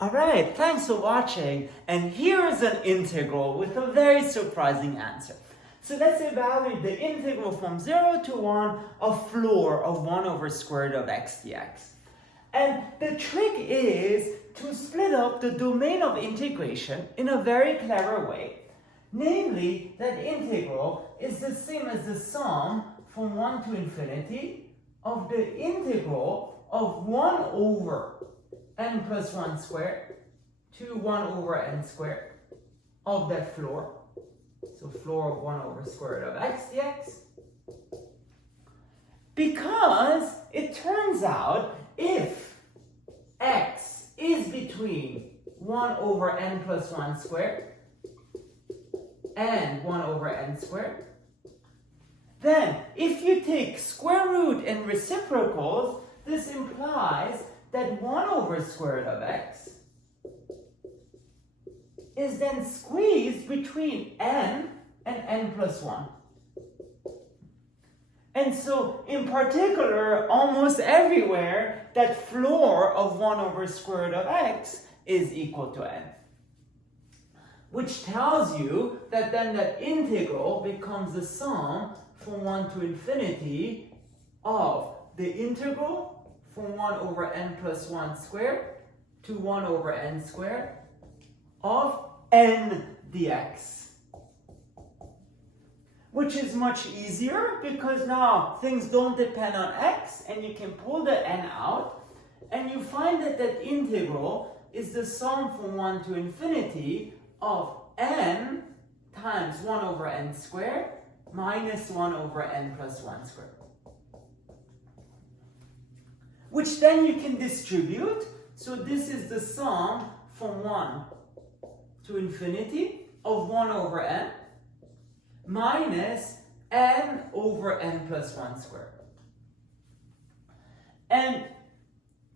All right, thanks for watching. And here is an integral with a very surprising answer. So let's evaluate the integral from 0 to 1 of floor of 1 over square root of x dx. And the trick is to split up the domain of integration in a very clever way. Namely, that integral is the same as the sum from 1 to infinity of the integral of 1 over n plus 1 squared to 1 over n squared of that floor. So floor of 1 over square root of x dx. Because it turns out if x is between 1 over n plus 1 squared and 1 over n squared, then if you take square root and reciprocals, this implies that 1 over square root of x is then squeezed between n and n plus 1. And so, in particular, almost everywhere, that floor of 1 over square root of x is equal to n. Which tells you that then that integral becomes the sum from 1 to infinity of the integral from 1 over n plus 1 squared to 1 over n squared of n dx. Which is much easier because now things don't depend on x and you can pull the n out and you find that that integral is the sum from 1 to infinity of n times 1 over n squared minus 1 over n plus 1 squared. Which then you can distribute. So this is the sum from 1 to infinity of 1 over n minus n over n plus 1 squared. And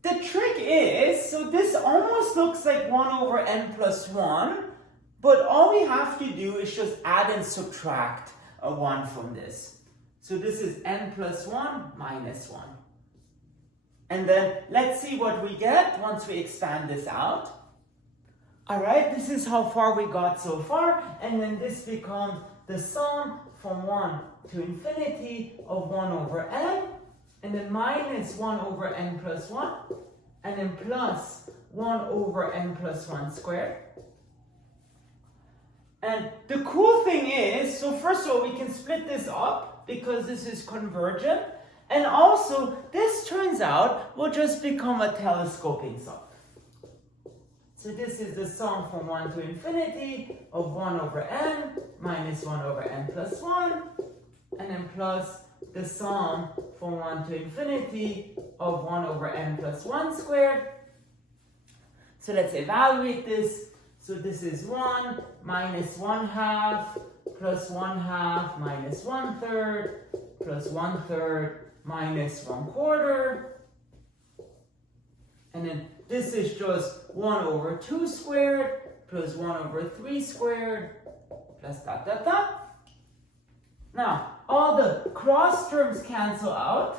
the trick is, so this almost looks like 1 over n plus 1, but all we have to do is just add and subtract a 1 from this. So this is n plus 1 minus 1. And then let's see what we get once we expand this out. All right, this is how far we got so far. And then this becomes the sum from 1 to infinity of 1 over n. And then minus 1 over n plus 1. And then plus 1 over n plus 1 squared. And the cool thing is, so first of all, we can split this up because this is convergent. And also, this turns out will just become a telescoping sum. So this is the sum from 1 to infinity of 1 over n minus 1 over n plus 1. And then plus the sum from 1 to infinity of 1 over n plus 1 squared. So let's evaluate this. So this is 1 minus 1 half plus 1 half minus 1 third plus 1 third minus 1 quarter. And then this is just 1 over 2 squared plus 1 over 3 squared plus dot dot dot. Now, all the cross terms cancel out.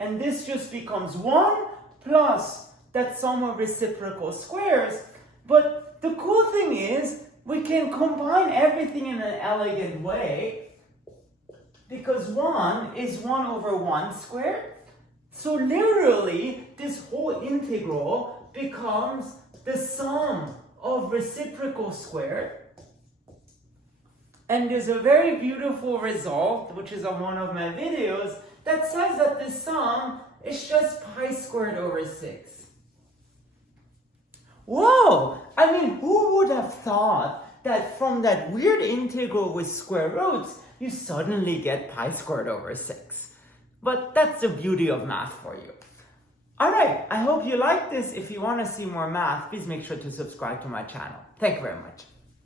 And this just becomes 1 plus that sum of reciprocal squares. But the cool thing is, we can combine everything in an elegant way because 1 is 1 over 1 squared. So literally, this whole integral becomes the sum of reciprocal squared. And there's a very beautiful result, which is on one of my videos, that says that the sum is just pi squared over 6. Whoa! I mean, who would have thought that from that weird integral with square roots, you suddenly get pi squared over 6? But that's the beauty of math for you. Alright, I hope you like this. If you want to see more math, please make sure to subscribe to my channel. Thank you very much.